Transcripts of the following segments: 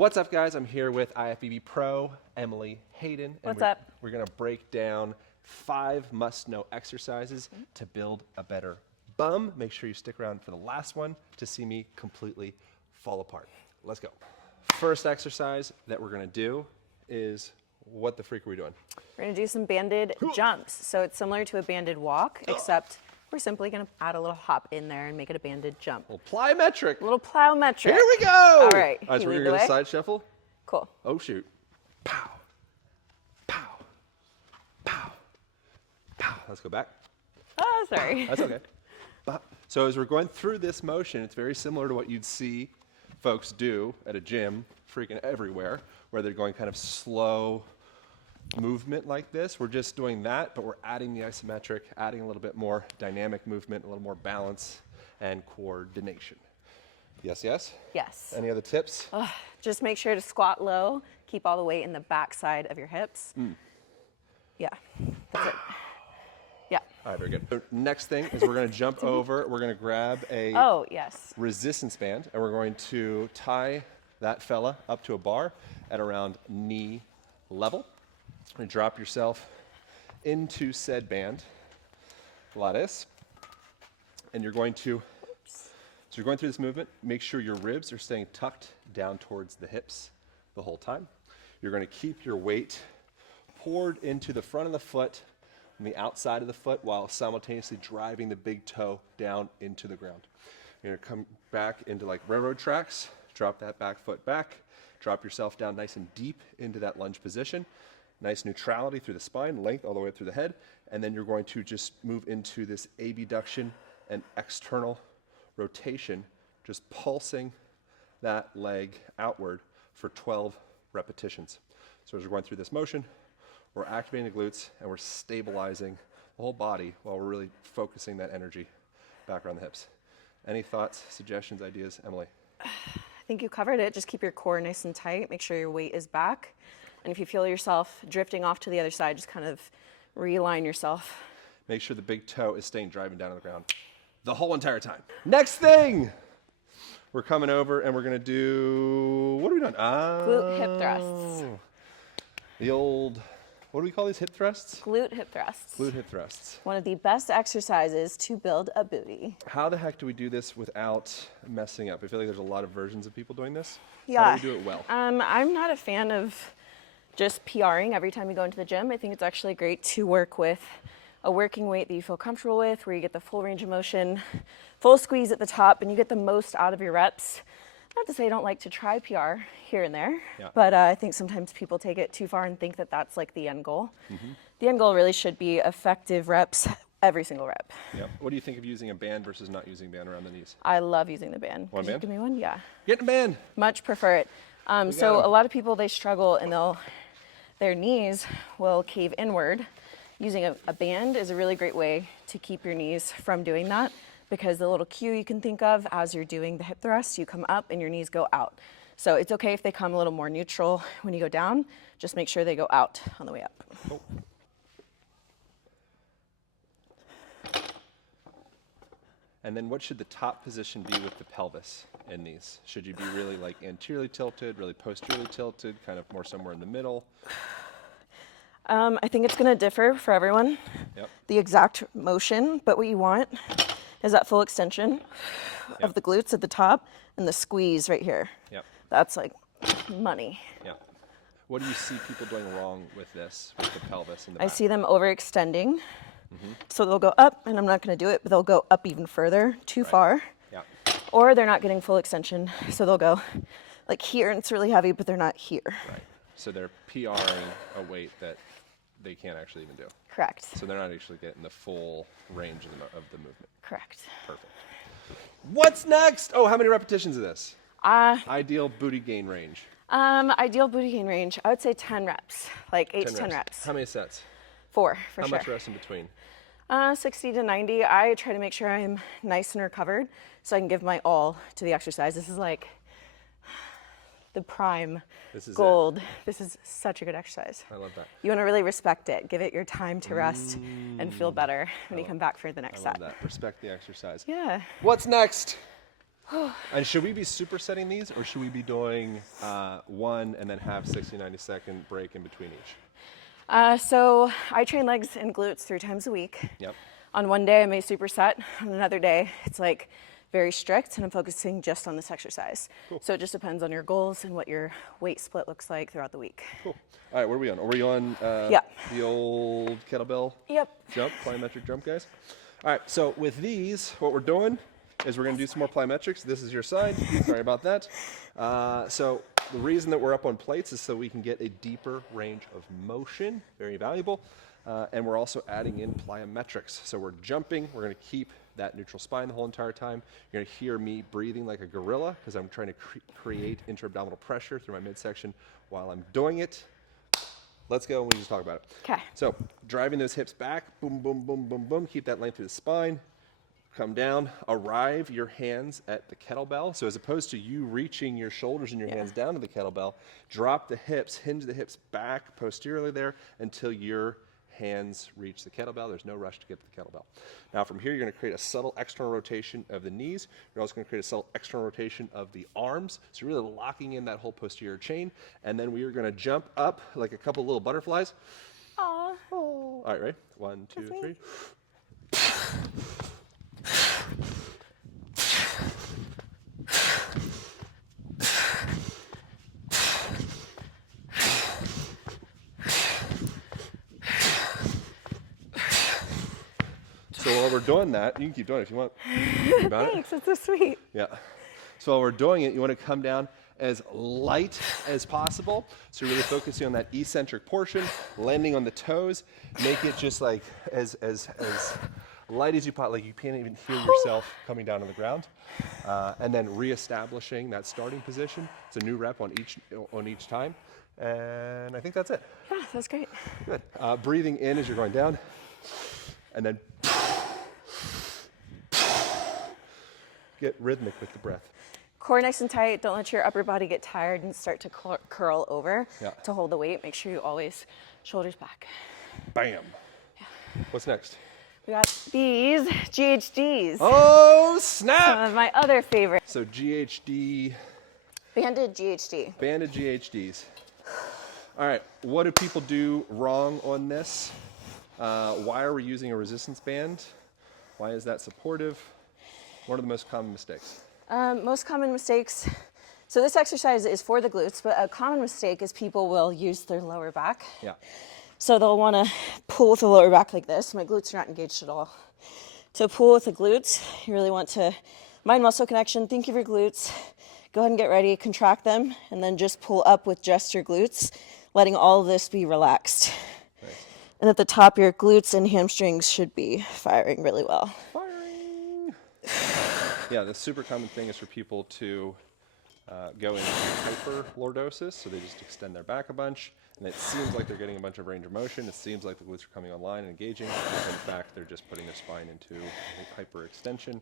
What's up, guys? I'm here with IFBB Pro, Emily, Hayden. And What's up? We're gonna break down 5 must-know exercises to build a better bum. Make sure you stick around for the last one to see me completely fall apart. Let's go. First exercise that we're gonna do is, what the freak are we doing? We're gonna do some banded jumps. So it's similar to a banded walk, except we're simply gonna add a little hop in there and make it a banded jump. A little plyometric. A little plyometric. Here we go! All right, All right, so we're gonna get a side shuffle. Cool. Oh shoot. Pow. Pow. Pow. Pow. Let's go back. Oh, sorry. That's okay. So as we're going through this motion, it's very similar to what you'd see folks do at a gym, freaking everywhere, where they're going kind of slow movement like this. We're just doing that, but we're adding the isometric, adding a little bit more dynamic movement, a little more balance and coordination. Yes, yes? Yes. Any other tips? Just make sure to squat low. Keep all the weight in the back side of your hips. Yeah, that's it. Yeah. All right, very good. So next thing is we're gonna jump over, we're gonna grab a resistance band, and we're going to tie that fella up to a bar at around knee level. And drop yourself into said band, like this. And you're going to, so you're going through this movement, make sure your ribs are staying tucked down towards the hips the whole time. You're going to keep your weight poured into the front of the foot and the outside of the foot while simultaneously driving the big toe down into the ground. You're going to come back into like railroad tracks, drop that back foot back, drop yourself down nice and deep into that lunge position. Nice neutrality through the spine, length all the way through the head, and then you're going to just move into this abduction and external rotation, just pulsing that leg outward for 12 repetitions. So as we're going through this motion, we're activating the glutes and we're stabilizing the whole body while we're really focusing that energy back around the hips. Any thoughts, suggestions, ideas, Emily? I think you covered it. Just keep your core nice and tight. Make sure your weight is back. And if you feel yourself drifting off to the other side, just kind of realign yourself. Make sure the big toe is staying driving down on the ground the whole entire time. Next thing, we're coming over and we're gonna do, what are we doing? Glute hip thrusts. The old, what do we call these, hip thrusts? Glute hip thrusts. Glute hip thrusts. One of the best exercises to build a booty. How the heck do we do this without messing up? I feel like there's a lot of versions of people doing this. Yeah. How do we do it well? I'm not a fan of just PRing every time you go into the gym. I think it's actually great to work with a working weight that you feel comfortable with, where you get the full range of motion, full squeeze at the top, and you get the most out of your reps. Not to say I don't like to try PR here and there, but I think sometimes people take it too far and think that that's like the end goal. The end goal really should be effective reps every single rep. Yeah. What do you think of using a band versus not using a band around the knees? I love using the band. Want a band? Could you give me one? Yeah. Get a band. Much prefer it. So a lot of people, they struggle and their knees will cave inward. Using a band is a really great way to keep your knees from doing that, because the little cue you can think of as you're doing the hip thrust, you come up and your knees go out. So it's okay if they come a little more neutral when you go down, just make sure they go out on the way up. Oh. And then what should the top position be with the pelvis in these? Should you be really like anteriorly tilted, really posteriorly tilted, kind of more somewhere in the middle? I think it's gonna differ for everyone, the exact motion, but what you want is that full extension of the glutes at the top and the squeeze right here. That's like money. What do you see people doing wrong with this, with the pelvis and the back? I see them overextending. So they'll go up, and I'm not gonna do it, but they'll go up even further, too far. Or they're not getting full extension, so they'll go like here, and it's really heavy, but they're not here. So they're PRing a weight that they can't actually even do. Correct. So they're not actually getting the full range of the movement. Correct. Perfect. What's next? Oh, how many repetitions of this? Ideal booty gain range. Ideal booty gain range, I would say 10 reps, like 8 to 10 reps. How many sets? 4, for sure. How much rest in between? 60 to 90. I try to make sure I'm nice and recovered so I can give my all to the exercise. This is like the prime gold. This is such a good exercise. I love that. You want to really respect it. Give it your time to rest and feel better when you come back for the next set. I love that. Respect the exercise. Yeah. What's next? And should we be supersetting these, or should we be doing one and then have 60, 90-second break in between each? So I train legs and glutes 3 times a week. Yep. On one day I may superset, on another day it's like very strict and I'm focusing just on this exercise. Cool. So it just depends on your goals and what your weight split looks like throughout the week. Cool. All right, where are we on? Are we on the old kettlebell jump, plyometric jump, guys? All right, so with these, what we're doing is we're going to do some more plyometrics. This is your side. Sorry about that. So the reason that we're up on plates is so we can get a deeper range of motion, very valuable. And we're also adding in plyometrics. So we're jumping. We're going to keep that neutral spine the whole entire time. You're going to hear me breathing like a gorilla because I'm trying to create intra-abdominal pressure through my midsection while I'm doing it. Let's go and we just talk about it. Okay. So driving those hips back, boom, boom, boom, boom, boom. Keep that length through the spine. Come down, arrive your hands at the kettlebell. So as opposed to you reaching your shoulders and your hands down to the kettlebell, drop the hips, hinge the hips back posteriorly there until your hands reach the kettlebell. There's no rush to get to the kettlebell. Now from here, you're going to create a subtle external rotation of the knees. You're also going to create a subtle external rotation of the arms. So you're really locking in that whole posterior chain. And then we are going to jump up like a couple little butterflies. Aww. All right, ready? 1, 2, 3. So while we're doing that, you can keep doing it if you want. Thanks, that's so sweet. Yeah. So while we're doing it, you want to come down as light as possible. So you're really focusing on that eccentric portion, landing on the toes, make it just like as light as you possibly, like you can't even hear yourself coming down on the ground. And then reestablishing that starting position. It's a new rep on each time. And I think that's it. Yeah, that's great. Good. Breathing in as you're going down. And then get rhythmic with the breath. Core nice and tight. Don't let your upper body get tired and start to curl over to hold the weight. Make sure you always shoulders back. Bam. Yeah. What's next? We got these GHDs. Oh, snap! Some of my other favorites. So GHD. Banded GHD. Banded GHDs. All right, what do people do wrong on this? Why are we using a resistance band? Why is that supportive? What are the most common mistakes? Most common mistakes. So this exercise is for the glutes, but a common mistake is people will use their lower back. Yeah. So they'll want to pull with the lower back like this. My glutes are not engaged at all. To pull with the glutes, you really want to mind-muscle connection. Think of your glutes. Go ahead and get ready, contract them, and then just pull up with just your glutes, letting all of this be relaxed. Nice. And at the top, your glutes and hamstrings should be firing really well. Firing! Yeah, the super common thing is for people to go into hyperlordosis, so they just extend their back a bunch, and it seems like they're getting a bunch of range of motion. It seems like the glutes are coming online and engaging, but in fact, they're just putting their spine into hyperextension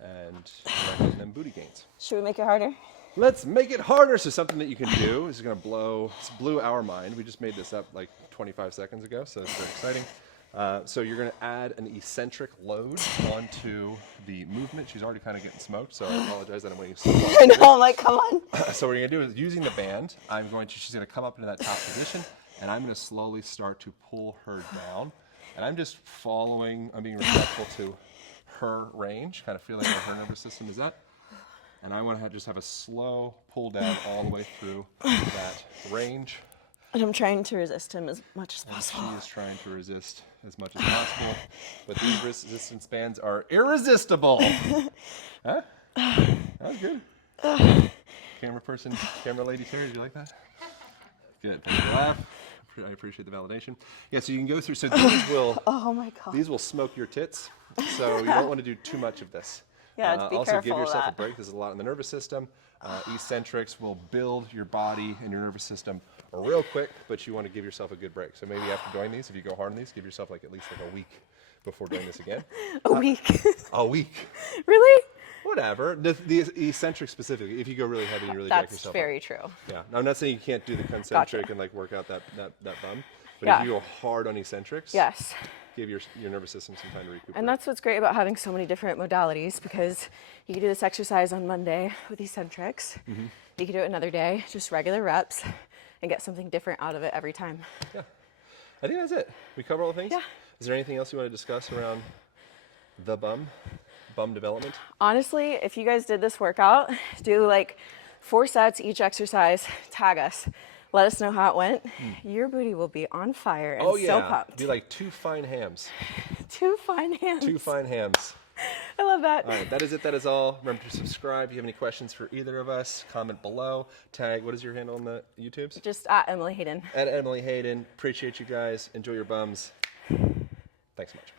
and getting them booty gains. Should we make it harder? Let's make it harder. So something that you can do is going to blew our mind. We just made this up like 25 seconds ago, so it's very exciting. So you're going to add an eccentric load onto the movement. She's already kind of getting smoked, so I apologize that I'm waiting so long. I know, I'm like, come on. So what you're going to do is using the band, she's going to come up into that top position, and I'm going to slowly start to pull her down. And I'm just following, I'm being respectful to her range, kind of feeling where her nervous system is at. And I want to just have a slow pull down all the way through that range. And I'm trying to resist him as much as possible. She is trying to resist as much as possible. But these resistance bands are irresistible. Huh? That was good. Camera lady Terry, did you like that? Good. Thank you for the laugh. I appreciate the validation. Yeah, so you can go through. So these will. Oh my God. These will smoke your tits. So you don't want to do too much of this. Yeah, be also careful give yourself of a break. There's a lot in the nervous system. Eccentrics will build your body and your nervous system real quick, but you want to give yourself a good break. So maybe after doing these, if you go hard on these, give yourself like at least like a week before doing this again. A week? A week. Really? Whatever. The eccentric specifically, if you go really heavy and really jack yourself That's very true. Yeah. Now, I'm not saying you can't do the concentric and like work out that bum, but Yeah. if you go hard on eccentrics, yes, give your nervous system some time to recuperate. And that's what's great about having so many different modalities, because you can do this exercise on Monday with eccentrics. Mm-hmm. You can do it another day, just regular reps, and get something different out of it every time. Yeah, I think that's it. We cover all the things? Yeah. Is there anything else you want to discuss around the bum development? Honestly, if you guys did this workout, do like 4 sets each exercise, tag us. Let us know how it went. Your booty will be on fire and so pumped. Be like 2 fine hams. 2 fine hams. 2 fine hams. I love that. All right, that is it. That is all. Remember to subscribe. If you have any questions for either of us, comment below. Tag, what is your handle on the YouTubes? Just at Emily Hayden. At Emily Hayden. Appreciate you guys. Enjoy your bums. Thanks so much.